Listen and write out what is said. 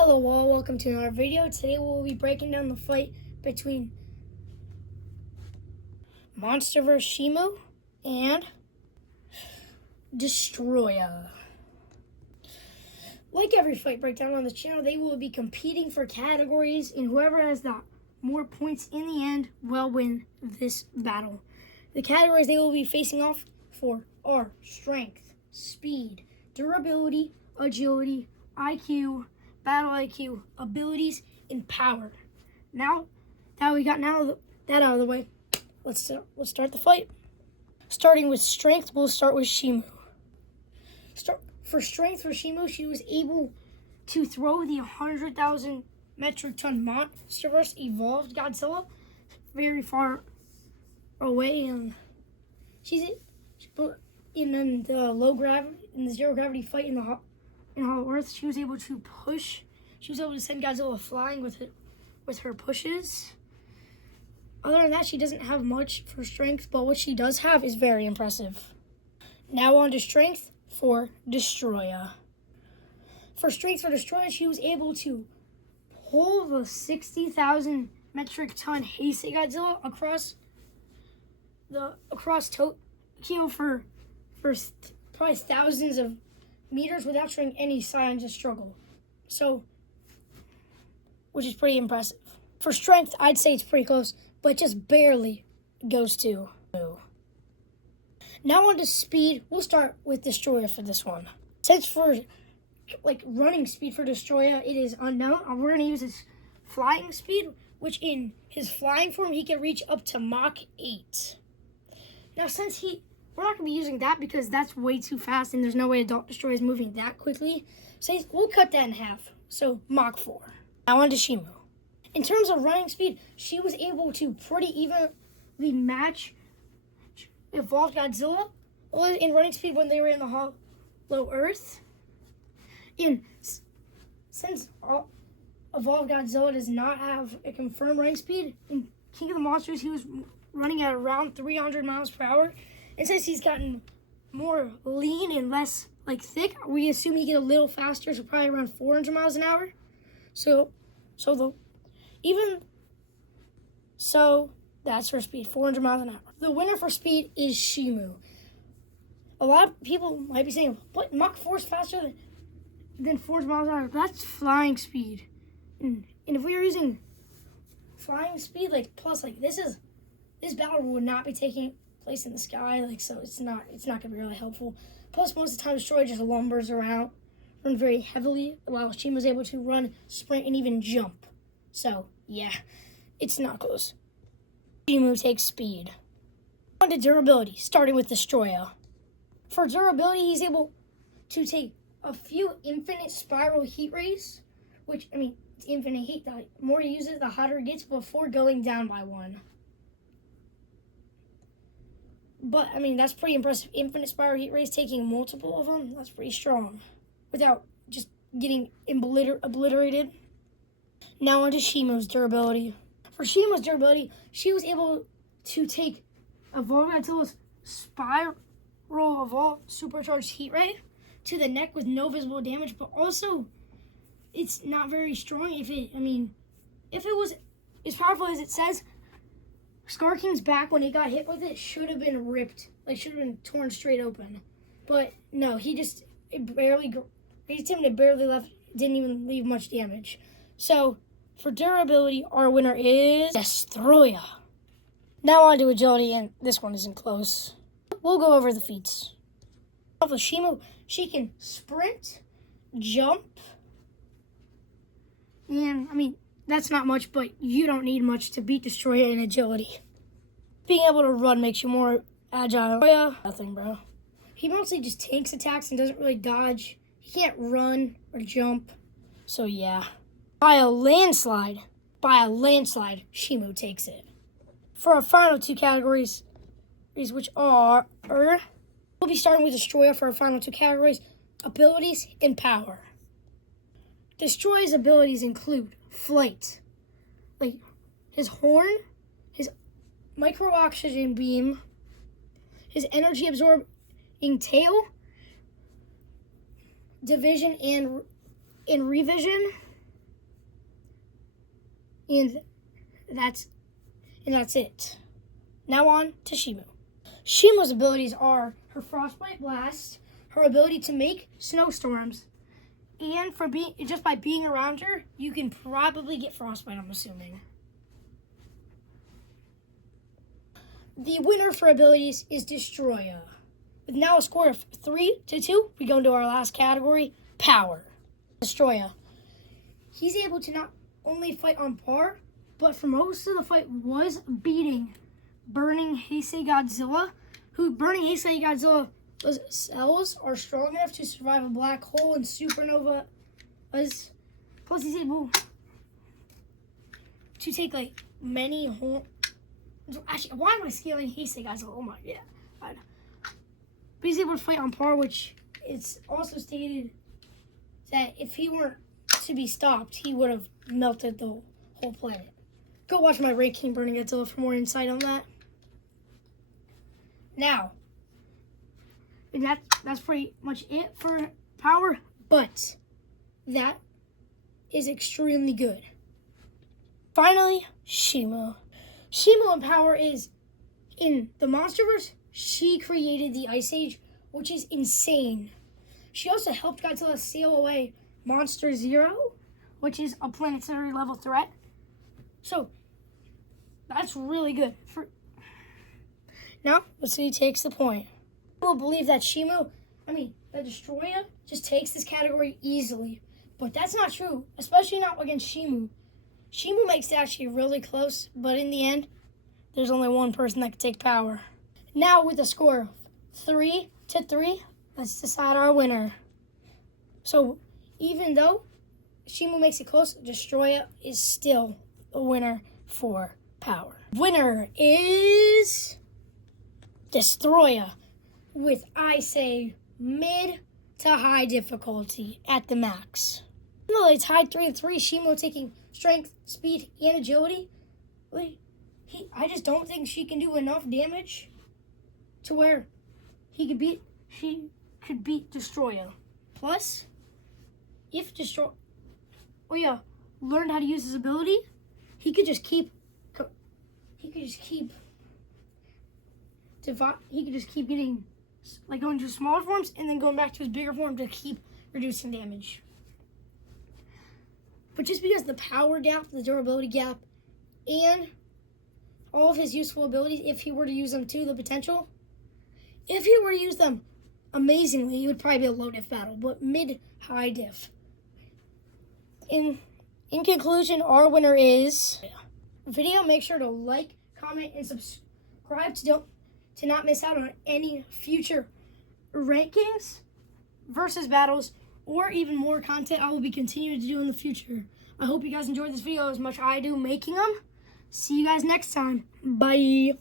Hello all, welcome to another video. Today we'll be breaking down the fight between Monster vs. Shimo and Destroyah. Like every fight breakdown on the channel, they will be competing for categories, and whoever has the more points in the end will win this battle. The categories they will be facing off for are strength, speed, durability, agility, IQ, battle IQ, abilities, and power. Now that we got that out of the way, let's start the fight. Starting with strength, we'll start with Shimo. For strength for Shimo, she was able to throw the 100,000 metric ton monster versus evolved Godzilla very far away, and she's in the low gravity, in the zero gravity fight in Hollow Earth. She was able to push. She was able to send Godzilla flying with her pushes. Other than that, she doesn't have much for strength, but what she does have is very impressive. Now on to strength for Destroyah. For strength for Destroyah, she was able to pull the 60,000 metric ton Heisei Godzilla across Tokyo for probably thousands of meters without showing any signs of struggle. So, which is pretty impressive. For strength, I'd say it's pretty close, but just barely goes to. Now on to speed, we'll start with Destroyah for this one. Since for running speed for Destroyah, it is unknown, we're going to use his flying speed, which in his flying form, he can reach up to Mach 8. Now since we're not going to be using that because that's way too fast and there's no way Destroyah is moving that quickly. So we'll cut that in half. So Mach 4. Now on to Shimo. In terms of running speed, she was able to pretty evenly match evolved Godzilla in running speed when they were in the Hollow Earth. Since evolved Godzilla does not have a confirmed running speed, in King of the Monsters he was running at around 300 miles per hour. And since he's gotten more lean and less thick, we assume he get a little faster, so probably around 400 miles an hour. That's her speed, 400 miles an hour. The winner for speed is Shimo. A lot of people might be saying, "What? Mach 4 is faster than 400 miles an hour?" That's flying speed. And if we were using flying speed, this battle would not be taking place in the sky, so it's not gonna be really helpful. Plus, most of the time, Destroyah just lumbers around, run very heavily, while Shimo's able to run, sprint, and even jump. So yeah, it's not close. Shimo takes speed. On to durability, starting with Destroyah. For durability, he's able to take a few infinite spiral heat rays, which it's infinite heat. The more he uses, the hotter it gets before going down by one. But, that's pretty impressive. Infinite spiral heat rays, taking multiple of them, that's pretty strong. Without just getting obliterated. Now on to Shimo's durability. For Shimo's durability, she was able to take evolved Godzilla's spiral evolved supercharged heat ray to the neck with no visible damage, but also it's not very strong. If it was as powerful as it says, Scar King's back, when he got hit with it, should have been ripped. Should have been torn straight open. But no, it barely left, didn't even leave much damage. So, for durability, our winner is Destroyah. Now on to agility, and this one isn't close. We'll go over the feats. For Shimo, she can sprint, jump, and that's not much, but you don't need much to beat Destroyah in agility. Being able to run makes you more agile. Nothing, bro. He mostly just tanks attacks and doesn't really dodge. He can't run or jump. So yeah. By a landslide, Shimo takes it. For our final two categories, which are, we'll be starting with Destroyah for our final two categories, abilities and power. Destroyah's abilities include flight, his horn, his micro-oxygen beam, his energy-absorbing tail, division and revision, And that's it. Now on to Shimo. Shimo's abilities are her Frostbite Blast, her ability to make snowstorms, and just by being around her, you can probably get frostbite, I'm assuming. The winner for abilities is Destroyah. With now a score of 3-2, we go into our last category, Power. Destroyah. He's able to not only fight on par, but for most of the fight was beating Burning Heisei Godzilla, who Burning Heisei Godzilla's cells are strong enough to survive a black hole and supernova. Plus, he's able to take like many whole. Actually, why am I scaling Heisei Godzilla? Oh my god! But he's able to fight on par, which it's also stated that if he weren't to be stopped, he would have melted the whole planet. Go watch my ranking Burning Godzilla for more insight on that. Now, and that's pretty much it for Power, but that is extremely good. Finally, Shimo. Shimo in Power is, in the Monsterverse, she created the Ice Age, which is insane. She also helped Godzilla sail away Monster Zero, which is a planetary level threat. So, that's really good. Now, let's see who takes the point. People believe that that Destroyah just takes this category easily. But that's not true, especially not against Shimo. Shimo makes it actually really close, but in the end, there's only one person that can take Power. Now, with a score of 3-3, let's decide our winner. So, even though Shimo makes it close, Destroyah is still a winner for Power. Winner is Destroyah with, I say, mid to high difficulty at the max. Even though they tied 3-3, Shimo taking strength, speed, and agility, I just don't think she can do enough damage to where she could beat Destroyah. Plus, if Destroyah learned how to use his ability, he could just keep getting, like, going to smaller forms and then going back to his bigger form to keep reducing damage. But just because the power gap, the durability gap, and all of his useful abilities, if he were to use them to the potential, if he were to use them amazingly, it would probably be a low diff battle, but mid-high diff. In conclusion, our winner is video. Make sure to like, comment, and subscribe to not miss out on any future rankings, versus battles, or even more content I will be continuing to do in the future. I hope you guys enjoyed this video as much as I do making them. See you guys next time. Bye.